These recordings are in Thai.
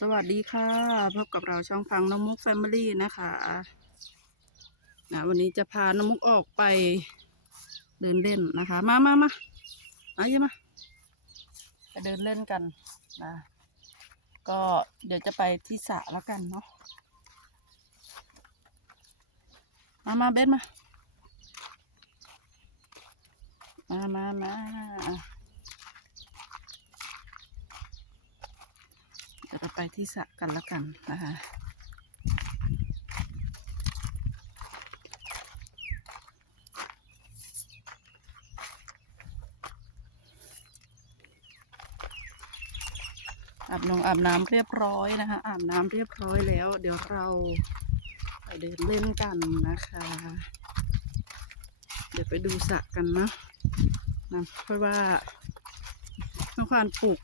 สวัสดีค่ะ พบกับเราช่องฟังน้องมุกแฟมิลี่นะคะนะวันนี้จะพาน้องมุกออกไปเดินเล่นนะคะ มามามามาเยอะมาไปเดินเล่นกันนะก็เดี๋ยวจะไปที่สระแล้วกันเนาะมามาเบนมา มามามา ดี๋ยวเราไปที่สระกันแล้วกันนะคะอาบนงอาบน้ำเรียบร้อยนะคะ อาบน้ำเรียบร้อยแล้ว เดี๋ยวเราไปเดินเล่นกันนะคะ เดี๋ยวไปดูสระกันนะนะเพราะว่าน้องควานปลูก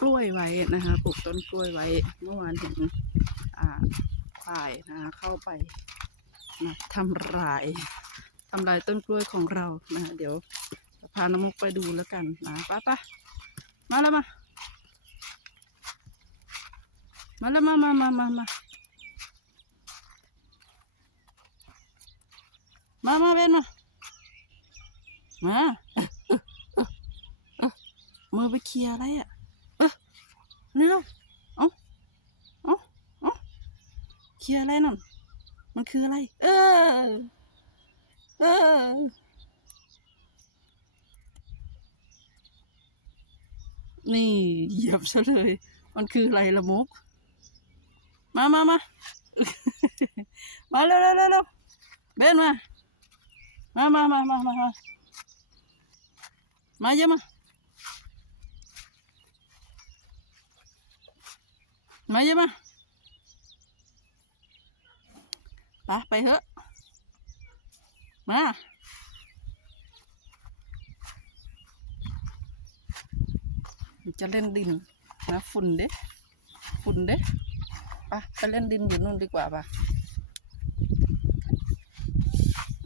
กล้วยไว้นะคะปลูกต้นกล้วยไว้เมื่อวานเห็นอ่าฝ่ายนะคะเข้าไปนะทำลายทำลายต้นกล้วยของเรานะคะเดี๋ยวพาน้มุกไปดูแล้วกันนะป้าป้ามาแล้วมามาแล้วมามามามามามามาเบนมา มาเออมือไปเคลียร์อะไรอะเอ๊ะ นี่เราเอ้าเอ้าเอ้าเคลียอะไรนั่น มันคืออะไร เออ เออ นี่เหยียบซะเลย มันคืออะไรละมุก มามามา มาเร็วเร็วเร็วเบนมา มามามามามามาเยอะมา มาเยอะมาไปไปเถอะ มาจะเล่นดินนะฝุ่นเด้ฝุ่นเด้ไปไปเล่นดินอยู่นู่นดีกว่าปะ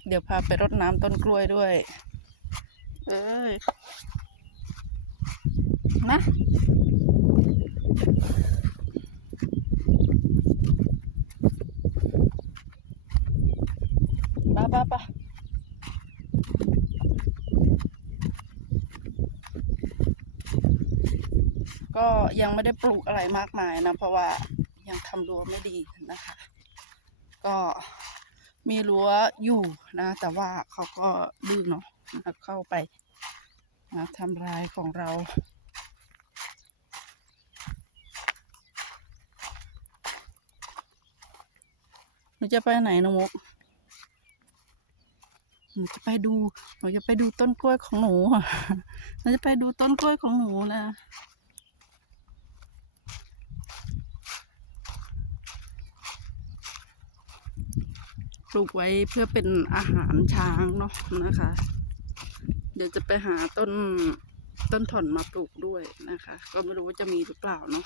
เดี๋ยวพาไปรดน้ำต้นกล้วยด้วย เอ้ยนะปะปะปะ ก็ยังไม่ได้ปลูกอะไรมากมายนะ เพราะว่ายังทำรั้วไม่ดีนะคะ ก็มีรั้วอยู่นะ แต่ว่าเขาก็ดื้อเนาะเข้าไปนะทำลายของเรา หนูจะไปไหนน้องมุก หนูจะไปดู หนูจะไปดูต้นกล้วยของหนู หนูจะไปดูต้นกล้วยของหนูนะ ปลูกไว้เพื่อเป็นอาหารช้างเนาะนะคะ เดี๋ยวจะไปหาต้นต้นถอนมาปลูกด้วยนะคะ ก็ไม่รู้ว่าจะมีหรือเปล่าเนาะ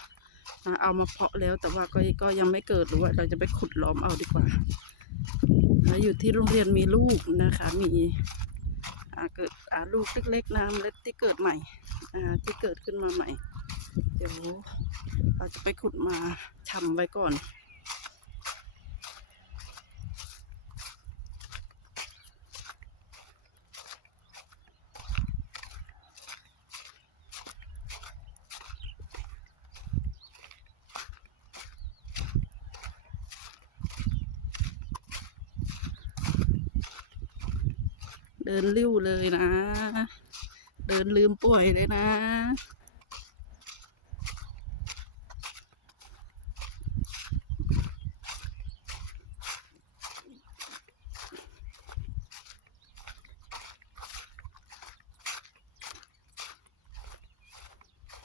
นะเอามาเพาะแล้วแต่ว่าก็ก็ยังไม่เกิดหรือว่าเราจะไปขุดล้อมเอาดีกว่าแล้วอยู่ที่โรงเรียนมีลูกนะคะ มีเกิดลูกเล็กๆนะเล็ดที่เกิดใหม่ที่เกิดขึ้นมาใหม่ เดี๋ยวเราจะไปขุดมาชำไว้ก่อน เดินริ้วเลยนะ เดินลืมป่วยเลยนะ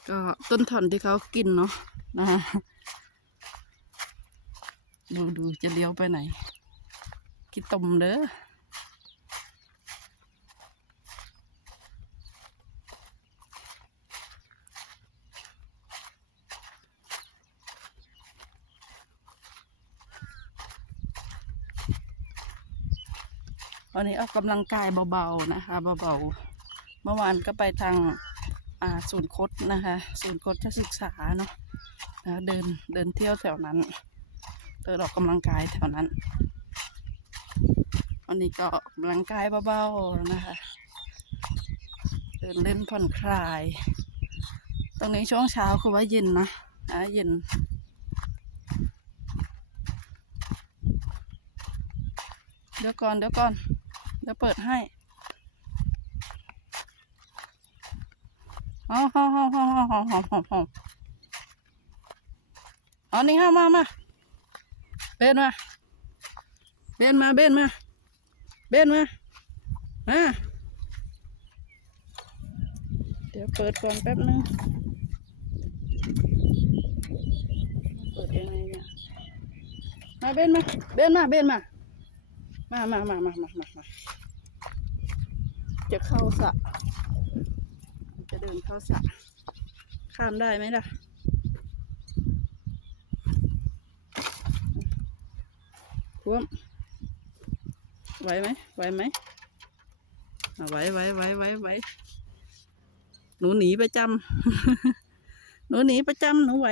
ก็ต้นถอนที่เขากินเนาะนะฮะดูดูจะเลี้ยวไปไหนกินตมเด้อ วันนี้ออกกำลังกายเบาๆนะคะเบาๆ เมื่อวานก็ไปทางศูนย์คดนะคะศูนย์คดจะศึกษาเนาะนะเดินเดินเที่ยวแถวนั้นเดินออกกำลังกายแถวนั้นวันนี้ก็ออกกำลังกายเบาๆนะคะ เดินเล่นผ่อนคลาย ตรงนี้ช่วงเช้าคือว่าเย็นนะนะเย็นเดี๋ยวก่อนเดี๋ยวก่อน จะเปิดให้อ๋อหอมหอมหอมหอมหอมหอมหอมอ๋อนี่ห้ามามาเบนมา เบนมา เบนมา เบนมา มา เดี๋ยวเปิดก่อนแป๊บนึง เปิดยังไงเนี่ย มาเบนมา เบนมา เบนมา มามามามามามา จะเข้าสระจะเดินเข้าสระข้ามได้ไหมล่ะท่วมไหวไหมไหวไหมไหวไหวไหวไหวไหวหนูหนีประจำหนูหนีประจำหนูไหว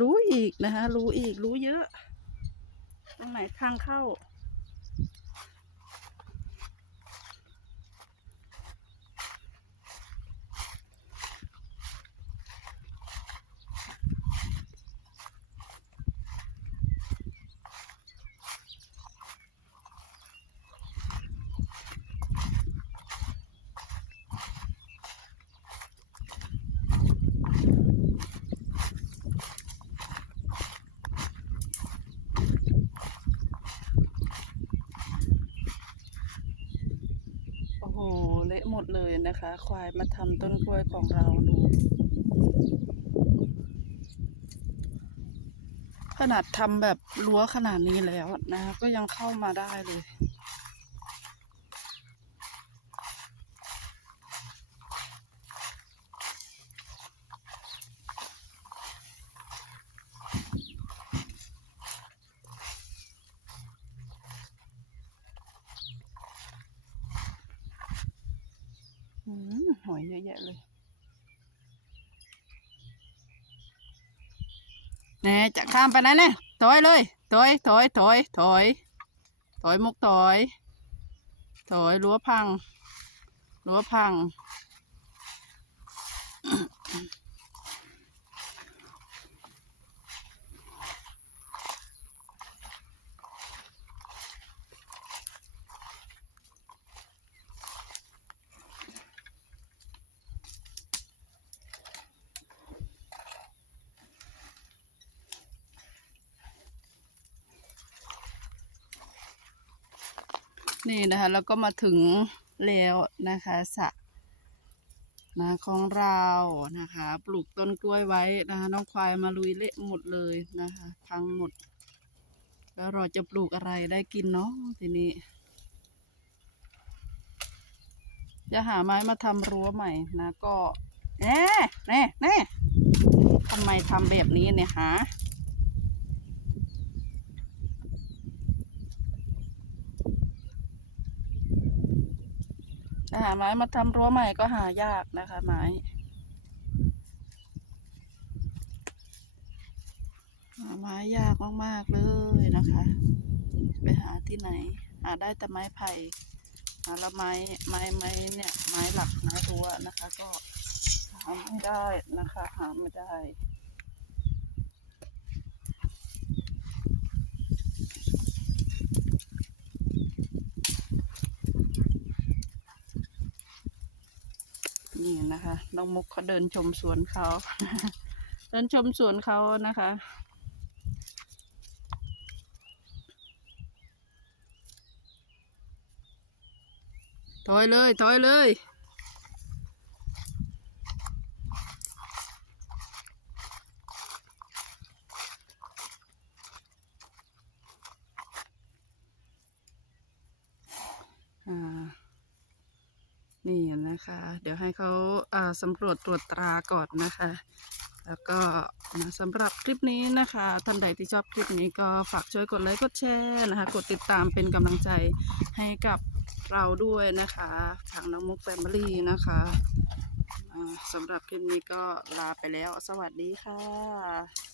รู้อีกนะคะรู้อีกรู้เยอะ ตรงไหนทางเข้า หเละหมดเลยนะคะ ควายมาทำต้นกล้วยของเราดู ขนาดทำแบบรั้วขนาดนี้แล้วนะคะก็ยังเข้ามาได้เลย อืมห อยเยอะแยะเลยแน่จะข้ามไปไหนเนี่ยถอยเลยถอยถอยถอยถอยถอยมุกถอย ถอยรั้วพังรั้วพัง นี่นะคะแล้วก็มาถึงแล้วนะคะสระนะของเรานะคะ ปลูกต้นกล้วยไว้นะคะ น้องควายมาลุยเละหมดเลยนะคะ พังหมด แล้วเราจะปลูกอะไรได้กินเนาะทีนี้ จะหาไม้มาทำรั้วใหม่นะก็แน่แน่แน่ทำไมทำแบบนี้เนี่ยหา หาไม้มาทำรั้วใหม่ก็หายากนะคะไม้หาไม้ยากมากๆเลยนะคะ ไปหาที่ไหน หาได้แต่ไม้ไผ่หาละไม้ไม้ไม้เนี่ยไม้หลักไม้รั้วนะคะ ก็หาไม่ได้นะคะ หาไม่ได้ นะคะน้องมุกเขาเดินชมสวนเขา เดินชมสวนเขานะคะ ถอยเลย ถอยเลย อ่า นี่ะคะ เดี๋ยวให้เขาาสำรวจตรวจตราก่อนนะคะ แล้วก็นะสำหรับคลิปนี้นะคะท่านใดที่ชอบคลิปนี้ก็ฝากช่วยกดไลค์กดแชร์นะคะ กดติดตามเป็นกำลังใจให้กับเราด้วยนะคะทางน้องมุกแฟมิลี่นะคะสำหรับคลิปนี้ก็ลาไปแล้ว สวัสดีค่ะ